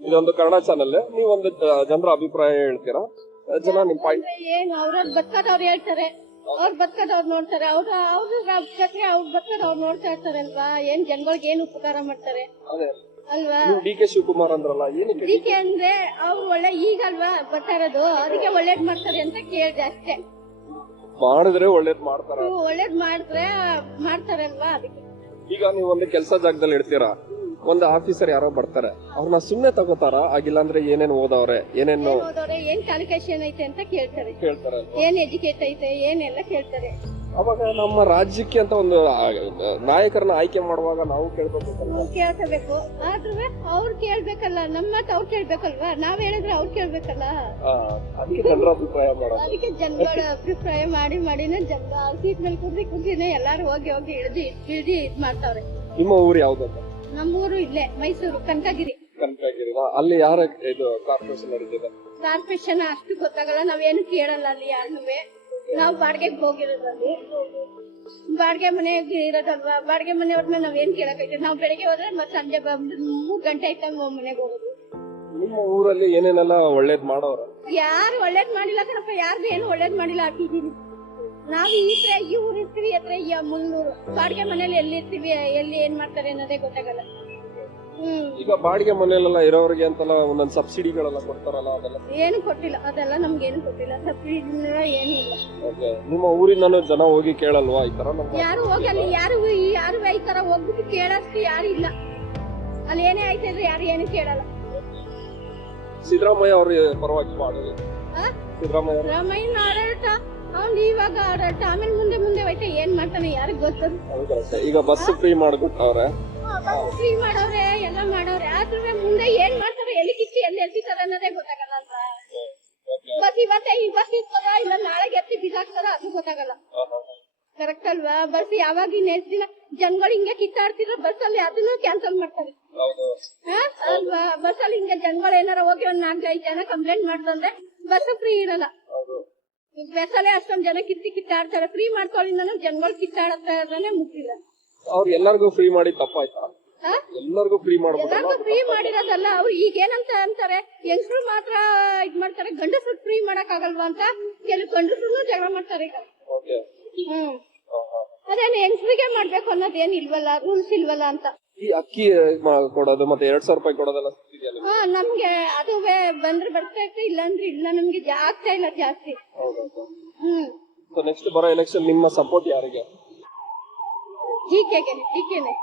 ಇದೊಂದು ಕನ್ನಡ ಚಾನಲ್. ನೀವೊಂದು ಜನರ ಅಭಿಪ್ರಾಯ ಹೇಳ್ತೀರಾ? ಜನ ನಿಮ್ ಪಾಯಿಂಟ್ ಏನು ಅವ್ರವ್ರ ಬದುಕೋದವ್ರು ಹೇಳ್ತಾರೆ, ಅವ್ರ ಬದುಕೋದವ್ರು ನೋಡ್ತಾರೆ, ಅವ್ರ ಬದುಕೋದವ್ರು ನೋಡ್ತಾ ಇರ್ತಾರಲ್ವಾ. ಏನ್ ಜನಗಳಿಗೆ ಏನ್ ಉಪಕಾರ ಮಾಡ್ತಾರೆ ಅಲ್ವಾ? ಡಿ.ಕೆ. ಶಿವಕುಮಾರ್ ಅಂದ್ರಲ್ಲ, ಏನಕ್ಕೆ ಡಿ.ಕೆ. ಅಂದ್ರೆ ಅವ್ರು ಒಳ್ಳೆ ಈಗಲ್ವಾ ಬರ್ತಾ ಇರೋದು, ಅದಕ್ಕೆ ಒಳ್ಳೇದ್ ಮಾಡ್ತಾರೆ ಅಂತ ಕೇಳಿದೆ ಅಷ್ಟೇ. ಮಾಡಿದ್ರೆ ಒಳ್ಳೇದ್ ಮಾಡ್ತಾರ, ಒಳ್ಳೇದ್ ಮಾಡ್ತಾರಲ್ವಾ ಅದಕ್ಕೆ. ಈಗ ನೀವು ಒಂದು ಕೆಲಸ ಜಾಗದಲ್ಲಿ ಇಡ್ತೀರಾ, ಒಂದು ಆಫೀಸರ್ ಯಾರೋ ಬರ್ತಾರೆ, ಅವ್ರನ್ನ ಸುಮ್ನೆ ತಗೋತಾರ? ಆಗಿಲ್ಲ ಅಂದ್ರೆ ಏನೇನ್ ಓದವ್ರೆ, ಏನೇನು ಓದವ್ರೆ, ಏನ್ ಕ್ವಾಲಿಫಿಕೇಶನ್ ಐತೆ ಅಂತ ಕೇಳ್ತಾರೆ, ಏನ್ ಎಜುಕೇಟ್ ಐತೆ ಏನೆಲ್ಲ ಕೇಳ್ತಾರೆ. ಅವಾಗ ನಮ್ಮ ರಾಜ್ಯಕ್ಕೆ ಅಂತ ಒಂದು ನಾಯಕರನ್ನ ಆಯ್ಕೆ ಮಾಡುವಾಗ ನಾವು ಕೇಳ್ಕೋಬೇಕು. ಆದ್ರೆ ಅವ್ರು ಕೇಳ್ಬೇಕಲ್ಲ, ನಮ್ಮ ಮಾತು ಅವ್ರು ಕೇಳ್ಬೇಕಲ್ವಾ, ನಾವ್ ಹೇಳಿದ್ರೆ ಅವ್ರು ಕೇಳ್ಬೇಕಲ್ಲ. ಅದಕ್ಕೆ ಜನರ ಅಭಿಪ್ರಾಯ ಮಾಡೋದು. ಅದಕ್ಕೆ ಜನಗಳ ಅಭಿಪ್ರಾಯ ಮಾಡಿನೇ ಜನ ಸೀಟ್ ಮೇಲೆ ಕುರ್ದಿನೇ ಎಲ್ಲಾರು ಹೋಗಿ ಇಳಿದು ಇದ್ ಮಾಡ್ತಾವ್ರೆ. ನಿಮ್ಮ ಊರು ಯಾವ್ದು? ನಮ್ಮೂರು ಇಲ್ಲೇ ಮೈಸೂರು ಕನಕಗಿರಿ. ಅಲ್ಲಿ ಯಾರ ಇದು ಕಾರ್ಪೊರೇಷನ್ ನಡೀತಿದೆ? ಕಾರ್ಪೊರೇಷನ್ ಅಷ್ಟು ಗೊತ್ತಾಗಲ್ಲ, ನಾವೇನು ಕೇಳಲ್ಲ ಅಲ್ಲಿ ಯಾರನ್ನುವೆ. ನಾವು ಬಾಡಿಗೆಗೆ ಹೋಗಿರೋದ್ರಲ್ಲಿ, ಬಾಡಿಗೆ ಮನೆ ಇರೋದಲ್ವಾ, ಬಾಡಿಗೆ ಮನೆಯವ್ರನ್ನ ನಾವೇನ್ ಕೇಳಕೈತೆ. ನಾವು ಬೆಳಿಗ್ಗೆ ಹೋದ್ರೆ ಮತ್ತೆ ಸಂಜೆ 3 ಗಂಟೆ ಆಯ್ತಾ ಮನೆಗೆ ಹೋಗೋದು. ನಿಮ್ಮ ಊರಲ್ಲಿ ಏನೇನೆಲ್ಲ ಒಳ್ಳೇದ್ ಮಾಡೋರ? ಯಾರು ಒಳ್ಳೇದ್ ಮಾಡಿಲ್ಲ ಕಣಪ್ಪ, ಯಾರ್ದು ಏನು ಒಳ್ಳೇದ್ ಮಾಡಿಲ್ಲ ಹಾಕಿದೀನಿ. ನಾವು ಈ ಊರ್ ಇರ್ತೀವಿ, ಹತ್ರ ಮುನ್ನೂರು ಬಾಡಿಗೆ ಮನೇಲಿ ಎಲ್ಲಿ ಇರ್ತೀವಿ, ಎಲ್ಲಿ ಏನ್ ಮಾಡ್ತಾರೆ ಅನ್ನೋದೇ ಗೊತ್ತಾಗಲ್ಲ. ಈಗ ಬಾಡಿಗೆ ಮನೆಯಲ್ಲೆಲ್ಲ ಇರೋರಿಗೆ ಅಂತೆಲ್ಲ ಒಂದೊಂದು ಸಬ್ಸಿಡಿಗಳೆಲ್ಲ ಕೊಡ್ತಾರಲ್ಲ, ಅದೆಲ್ಲ ಏನು ಕೊಟ್ಟಿಲ್ಲ. ಅದೆಲ್ಲ ನಮ್ಗೇನು ಕೊಟ್ಟಿಲ್ಲ, ಸಬ್ಸಿಡಿ ಏನು ಇಲ್ಲ. ನಿಮ್ಮ ಊರಿಂದನೂ ಜನ ಹೋಗಿ ಕೇಳಲ್ವಾ ಈ ತರ? ಯಾರು ಹೋಗಲ್ಲ, ಯಾರು ಈ ತರ ಹೋಗ್ಬಿಟ್ಟು ಕೇಳಷ್ಟು ಯಾರು ಇಲ್ಲ. ಅಲ್ಲಿ ಏನೇ ಆಯ್ತಾ ಇದ್ರೆ ಯಾರು ಏನು ಕೇಳಲ್ಲ. ಸಿದ್ದರಾಮಯ್ಯ ಅವ್ರ ಪರವಾಗಿ ಮಾಡೋದು, ಸಿದ್ದರಾಮಯ್ಯನ ಆಡಳಿತ ಅವ್ನು ಇವಾಗ ಆಡಳಿತ, ಆಮೇಲೆ ಮುಂದೆ ಹೋಯ್ತಾ ಏನ್ ಮಾಡ್ತಾನೆ ಯಾರಿಗ್ ಗೊತ್ತದು. ಈಗ ಬಸ್ ಫ್ರೀ ಮಾಡ್ಕೊಟ್ಟವ್ರೆ, ಫ್ರೀ ಮಾಡವ್ರೆ, ಎಲ್ಲ ಮಾಡವ್ರೆ. ಆದ್ರೆ ಮುಂದೆ ಏನ್ ಮಾಡ್ತಾರೆ, ಎಲ್ಲಿ ಕಿತ್ತಿ ಎಲ್ಲಿ ಎಲ್ತಿದ್ದಾರೆ ಅನ್ನೋದೇ ಗೊತ್ತಾಗಲ್ಲ ಅಂತ. ಬಸ್ ಈ ಬಸ್ ಇರ್ತಾರ, ಇಲ್ಲ ನಾಳೆಗೆ ಎತ್ತಿ ಬಿಸಾಕ್ತಾರ, ಅದು ಗೊತ್ತಾಗಲ್ಲ. ಕರೆಕ್ಟ್ ಅಲ್ವಾ? ಬಸ್ ಯಾವಾಗ ಇನ್ನೆಷ್ಟು ದಿನ ಜನಗಳು ಹಿಂಗೆ ಕಿತ್ತಾಡ್ತಿರೋ ಬಸ್ ಅಲ್ಲಿ, ಅದನ್ನು ಕ್ಯಾನ್ಸಲ್ ಮಾಡ್ತಾರೆ ಅಲ್ವಾ? ಬಸ್ ಅಲ್ಲಿ ಹಿಂಗೆ ಜನಗಳು ಏನಾರ ಹೋಗಿ ಒಂದ್ 4-5 ಜನ ಕಂಪ್ಲೇಂಟ್ ಮಾಡ್ತಂದ್ರೆ ಬಸ್ ಫ್ರೀ ಇರಲ್ಲ. ಬಸ್ ಅಲ್ಲೇ ಅಷ್ಟೊಂದ್ ಜನ ಕಿತ್ತಾಡ್ತಾರೆ. ಫ್ರೀ ಮಾಡ್ಕೊಳ್ಳಿಂದ ಜನಗಳು ಕಿತ್ತಾಡ್ತಾ ಇದ್ರೆ ಮುಗಿಲ್ಲ. ಅವ್ರು ಎಲ್ಲರಿಗೂ ಫ್ರೀ ಮಾಡಿ ತಪ್ಪಾಯ್ತಾ? ಎಲ್ಲರಿಗೂ ಫ್ರೀ ಫ್ರೀ ಮಾಡಿರೋದಲ್ಲ. ಅವ್ರು ಈಗೇನಂತ ಅಂತಾರೆ, ಹೆಂಗಸರು ಮಾತ್ರ ಇದ್ ಮಾಡ್ತಾರೆ, ಗಂಡಸರು ಫ್ರೀ ಮಾಡಕ್ ಆಗಲ್ವಾ ಅಂತ ಕೆಲವು ಗಂಡಸರು ಜಗಳ ಮಾಡ್ತಾರೆ ಈಗ. ಅದೇನು ಹೆಂಗಸರಿಗೆ ಮಾಡ್ಬೇಕು ಅನ್ನೋದೇನ್ ಇಲ್ವಲ್ಲ, ರೂಲ್ಸ್ ಇಲ್ವಲ್ಲ ಅಂತ. ಈ ಅಕ್ಕಿ ಕೊಡೋದು ಮತ್ತೆ 2,000 ರೂಪಾಯಿ ಕೊಡೋದೆಲ್ಲ ನಮ್ಗೆ ಅದುವೇ ಬಂದ್ರೆ ಬರ್ತೈತೆ, ಇಲ್ಲಾಂದ್ರೆ ಇಲ್ಲ. ನಮ್ಗೆ ಆಗ್ತಾ ಇಲ್ಲ ಜಾಸ್ತಿ. ನೆಕ್ಸ್ಟ್ ಬರೋ ಎಲೆಕ್ಷನ್ ನಿಮ್ಮ ಸಪೋರ್ಟ್ ಯಾರಿಗೆ? ಡಿ.ಕೆ.ನೆ.